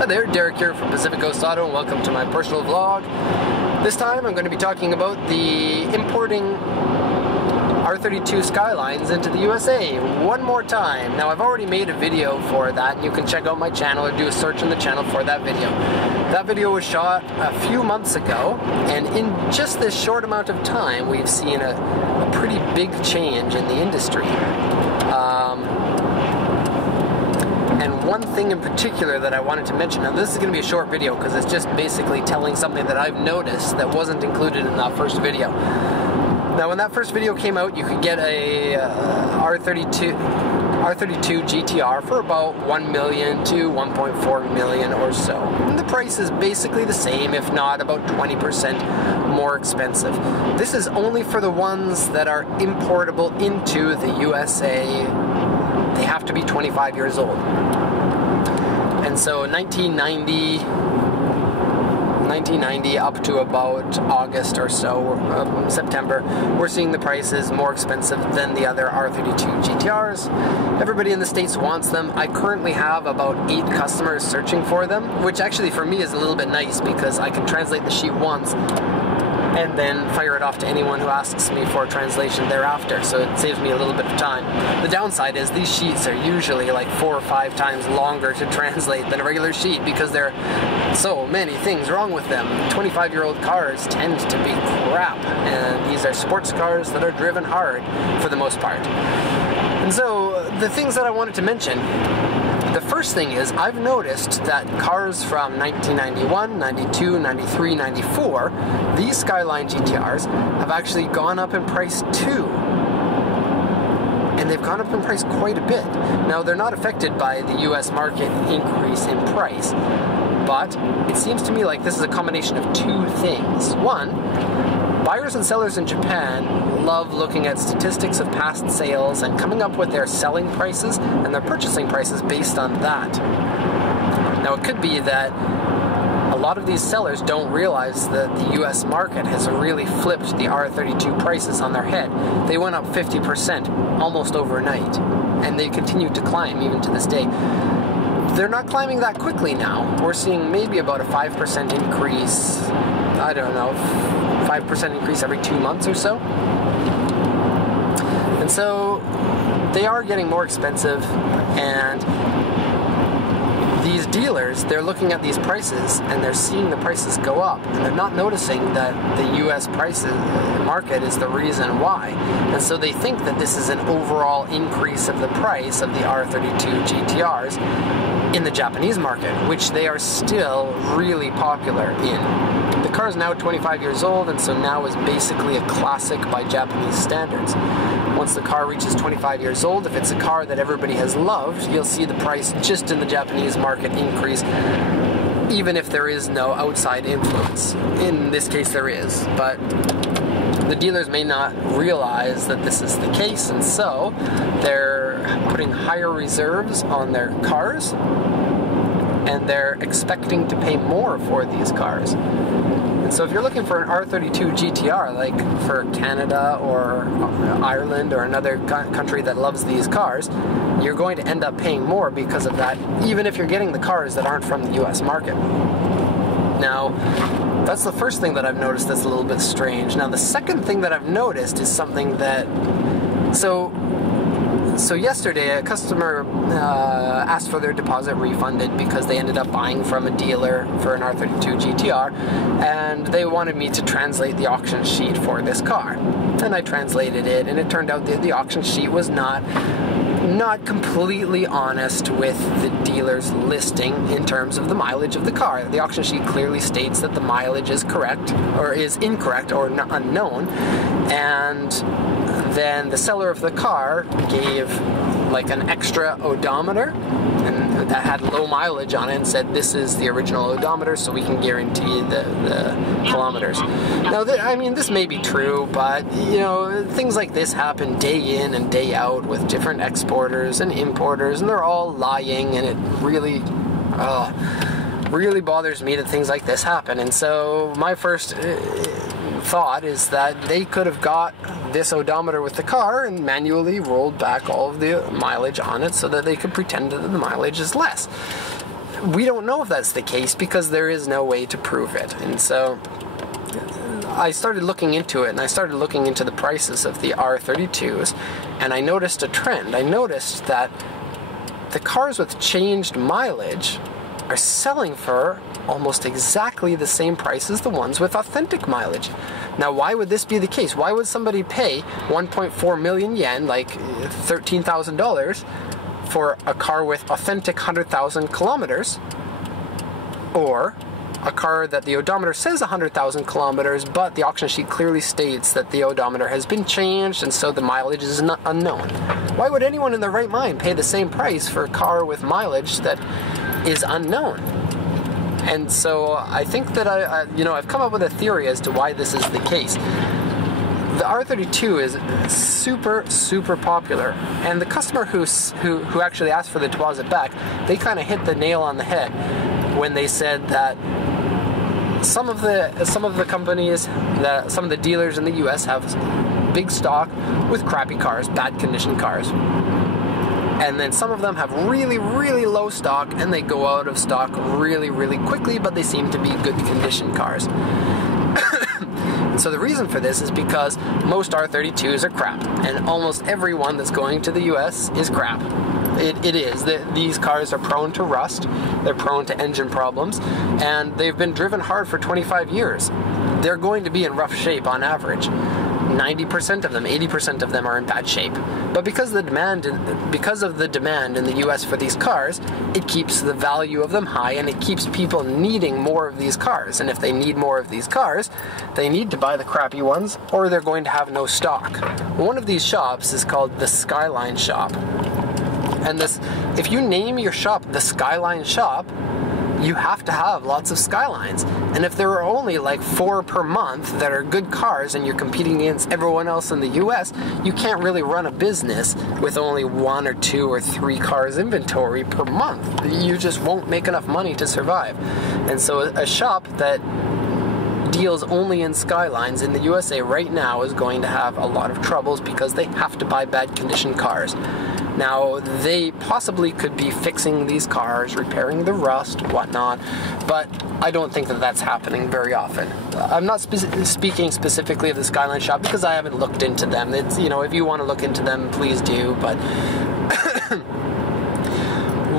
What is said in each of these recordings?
Hi there, Derek here from Pacific Coast Auto, and welcome to my personal vlog. This time I'm going to be talking about the importing R32 Skylines into the USA one more time. Now, I've already made a video for that, and you can check out my channel or do a search in the channel for that video. That video was shot a few months ago, and in just this short amount of time we've seen a pretty big change in the industry. And one thing in particular that I wanted to mention, now this is going to be a short video because it's just basically telling something that I've noticed that wasn't included in that first video. Now, when that first video came out, you could get a R32 GTR for about $1 million to $1.4 million or so. And the price is basically the same, if not about 20% more expensive. This is only for the ones that are importable into the USA. They have to be 25 years old. And so 1990 up to about August or so, September, we're seeing the prices more expensive than the other R32 GTRs. Everybody in the States wants them. I currently have about 8 customers searching for them, which actually for me is a little bit nice because I can translate the sheet once and then fire it off to anyone who asks me for a translation thereafter, so it saves me a little bit of time. The downside is these sheets are usually like 4 or 5 times longer to translate than a regular sheet because there are so many things wrong with them. 25-year-old cars tend to be crap, and these are sports cars that are driven hard for the most part. And so the things that I wanted to mention, the first thing is I've noticed that cars from 1991, 92, 93, 94, these Skyline GTRs have actually gone up in price too. And they've gone up in price quite a bit. Now, they're not affected by the US market increase in price, but it seems to me like this is a combination of 2 things. One, buyers and sellers in Japan love looking at statistics of past sales and coming up with their selling prices and their purchasing prices based on that. Now, it could be that a lot of these sellers don't realize that the US market has really flipped the R32 prices on their head. They went up 50% almost overnight, and they continue to climb even to this day. They're not climbing that quickly now. We're seeing maybe about a 5% increase, I don't know, 5% increase every 2 months or so. And so they are getting more expensive, and these dealers, they're looking at these prices and they're seeing the prices go up, and they're not noticing that the US market is the reason why. And so they think that this is an overall increase of the price of the R32 GTRs in the Japanese market, which they are still really popular in. The car is now 25 years old, and so now is basically a classic by Japanese standards. Once the car reaches 25 years old, if it's a car that everybody has loved, you'll see the price just in the Japanese market increase, even if there is no outside influence. In this case, there is, but the dealers may not realize that this is the case, and so they're putting higher reserves on their cars, and they're expecting to pay more for these cars. And so if you're looking for an R32 GTR, like for Canada or Ireland or another country that loves these cars, you're going to end up paying more because of that, even if you're getting the cars that aren't from the US market. Now, that's the first thing that I've noticed that's a little bit strange. Now, the second thing that I've noticed is something that... So yesterday, a customer asked for their deposit refunded because they ended up buying from a dealer for an R32 GTR, and they wanted me to translate the auction sheet for this car. And I translated it, and it turned out that the auction sheet was not completely honest with the dealer's listing in terms of the mileage of the car. The auction sheet clearly states that the mileage is correct, or is incorrect, or unknown, and then the seller of the car gave like an extra odometer, and that had low mileage on it, and said this is the original odometer, so we can guarantee the kilometers. Now, I mean, this may be true, but you know, things like this happen day in and day out with different exporters and importers, and they're all lying, and it really bothers me that things like this happen. And so my first thought is that they could have got this odometer with the car and manually rolled back all of the mileage on it so that they could pretend that the mileage is less. we don't know if that's the case because there is no way to prove it. And so I started looking into it, and I started looking into the prices of the R32s, and I noticed a trend. I noticed that the cars with changed mileage are selling for almost exactly the same price as the ones with authentic mileage. Now, why would this be the case? Why would somebody pay 1.4 million yen, like $13,000, for a car with authentic 100,000 kilometers, or a car that the odometer says 100,000 kilometers, but the auction sheet clearly states that the odometer has been changed and so the mileage is not unknown? Why would anyone in their right mind pay the same price for a car with mileage that is unknown? And so I think that I've come up with a theory as to why this is the case. The R32 is super, super popular, and the customer who actually asked for the deposit back, they kind of hit the nail on the head when they said that some of the companies, some of the dealers in the U.S. have big stock with crappy cars, bad condition cars. And then some of them have really, really low stock, and they go out of stock really, really quickly, but they seem to be good condition cars. So the reason for this is because most R32s are crap, and almost every one that's going to the US is crap. It is. These cars are prone to rust, they're prone to engine problems, and they've been driven hard for 25 years. They're going to be in rough shape on average. 90% of them, 80% of them are in bad shape. But because of the demand in the US for these cars, it keeps the value of them high, and it keeps people needing more of these cars. And if they need more of these cars, they need to buy the crappy ones, or they're going to have no stock. One of these shops is called the Skyline shop. And if you name your shop the Skyline shop, you have to have lots of Skylines. And if there are only like 4 per month that are good cars and you're competing against everyone else in the US, you can't really run a business with only 1 or 2 or 3 cars inventory per month. You just won't make enough money to survive. And so a shop that deals only in Skylines in the USA right now is going to have a lot of troubles because they have to buy bad condition cars. Now, they possibly could be fixing these cars, repairing the rust, whatnot, but I don't think that that's happening very often. I'm not speaking specifically of the Skyline shop because I haven't looked into them. It's, if you want to look into them, please do, but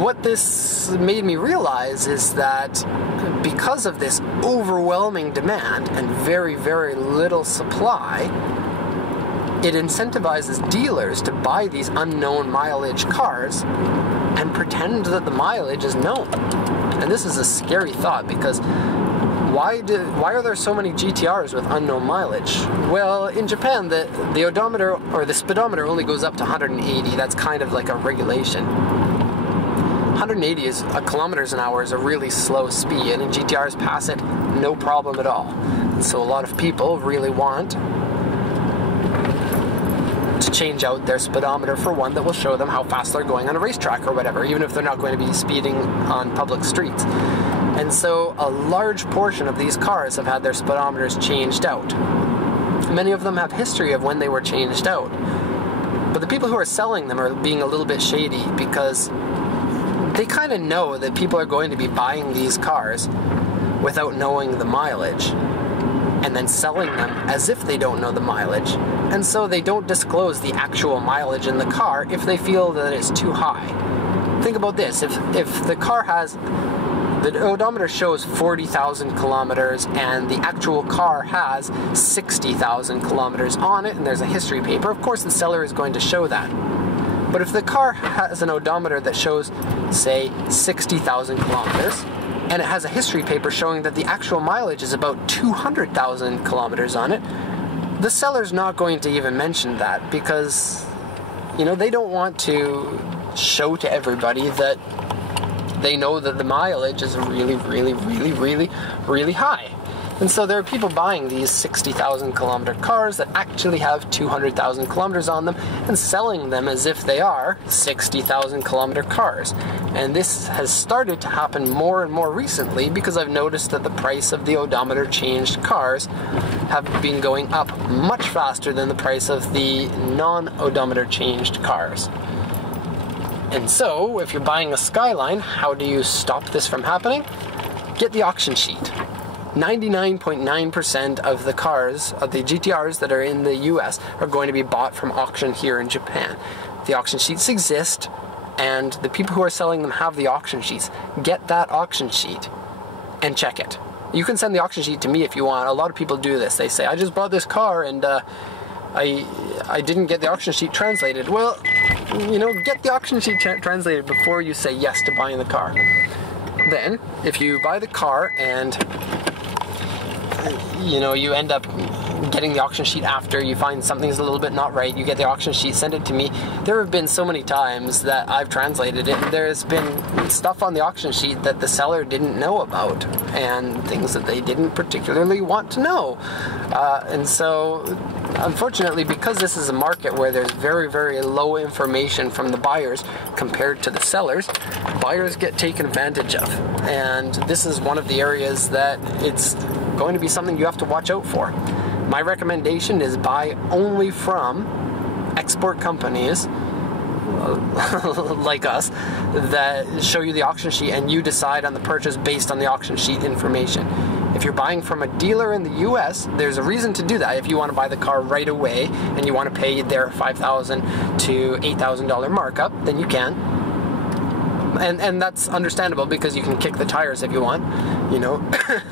what this made me realize is that because of this overwhelming demand and very, very little supply, it incentivizes dealers to buy these unknown mileage cars and pretend that the mileage is known. And this is a scary thought because why are there so many GTRs with unknown mileage? Well, in Japan, the odometer or the speedometer only goes up to 180. That's kind of like a regulation. 180 kilometers an hour is a really slow speed, and in GTRs pass it no problem at all. And so a lot of people really want to change out their speedometer for one that will show them how fast they're going on a racetrack or whatever, even if they're not going to be speeding on public streets. And so a large portion of these cars have had their speedometers changed out. Many of them have history of when they were changed out. But the people who are selling them are being a little bit shady because they kind of know that people are going to be buying these cars without knowing the mileage, and then selling them as if they don't know the mileage. And so they don't disclose the actual mileage in the car if they feel that it's too high. Think about this, if the car has, the odometer shows 40,000 kilometers and the actual car has 60,000 kilometers on it and there's a history paper, of course the seller is going to show that. But if the car has an odometer that shows, say, 60,000 kilometers, and it has a history paper showing that the actual mileage is about 200,000 kilometers on it, the seller's not going to even mention that because, they don't want to show to everybody that they know that the mileage is really, really, really, really, really high. And so there are people buying these 60,000 kilometer cars that actually have 200,000 kilometers on them and selling them as if they are 60,000 kilometer cars. And this has started to happen more and more recently because I've noticed that the price of the odometer changed cars have been going up much faster than the price of the non-odometer changed cars. And so, if you're buying a Skyline, how do you stop this from happening? Get the auction sheet. 99.9% of the cars, of the GTRs that are in the US, are going to be bought from auction here in Japan. The auction sheets exist, and the people who are selling them have the auction sheets. Get that auction sheet and check it. You can send the auction sheet to me if you want. A lot of people do this. They say, I just bought this car and I didn't get the auction sheet translated. Well, you know, get the auction sheet translated before you say yes to buying the car. Then, if you buy the car and you know, you end up getting the auction sheet after, you find something's a little bit not right, you get the auction sheet, send it to me. There have been so many times that I've translated it, and there's been stuff on the auction sheet that the seller didn't know about, and things that they didn't particularly want to know. And so, unfortunately, because this is a market where there's very, very low information from the buyers compared to the sellers, buyers get taken advantage of. And this is one of the areas that it's going to be something you have to watch out for. My recommendation is buy only from export companies like us that show you the auction sheet and you decide on the purchase based on the auction sheet information. If you're buying from a dealer in the US, there's a reason to do that. If you want to buy the car right away and you want to pay their $5,000 to $8,000 markup, then you can. And that's understandable because you can kick the tires if you want, you know,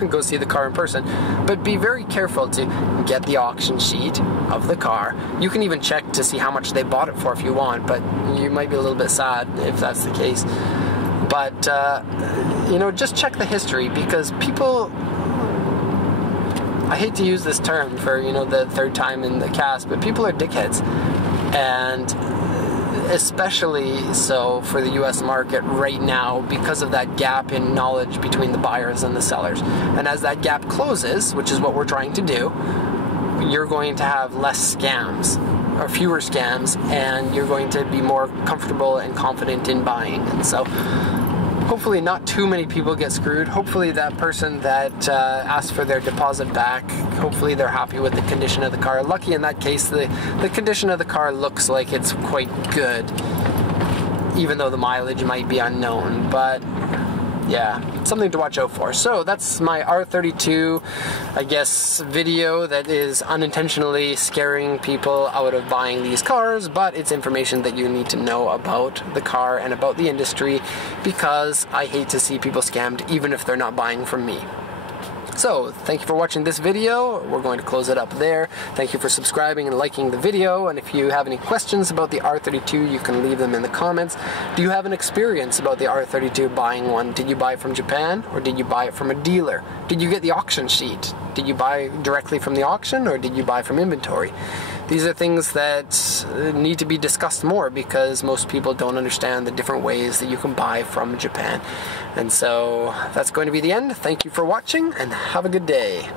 go see the car in person. But be very careful to get the auction sheet of the car. You can even check to see how much they bought it for if you want, but you might be a little bit sad if that's the case. But, you know, just check the history, because people, I hate to use this term for, you know, the third time in the cast, but people are dickheads. And especially so for the US market right now because of that gap in knowledge between the buyers and the sellers. And as that gap closes, which is what we're trying to do, you're going to have less scams, or fewer scams, and you're going to be more comfortable and confident in buying. And so hopefully not too many people get screwed. Hopefully that person that asked for their deposit back, hopefully they're happy with the condition of the car. Lucky in that case, the condition of the car looks like it's quite good, even though the mileage might be unknown. But yeah, something to watch out for. So that's my R32, I guess, video that is unintentionally scaring people out of buying these cars, but it's information that you need to know about the car and about the industry, because I hate to see people scammed even if they're not buying from me. So, thank you for watching this video. We're going to close it up there. Thank you for subscribing and liking the video. And if you have any questions about the R32, you can leave them in the comments. Do you have an experience about the R32 buying one? Did you buy it from Japan, or did you buy it from a dealer? Did you get the auction sheet? Did you buy directly from the auction, or did you buy from inventory? These are things that need to be discussed more, because most people don't understand the different ways that you can buy from Japan. And so that's going to be the end. Thank you for watching, and have a good day.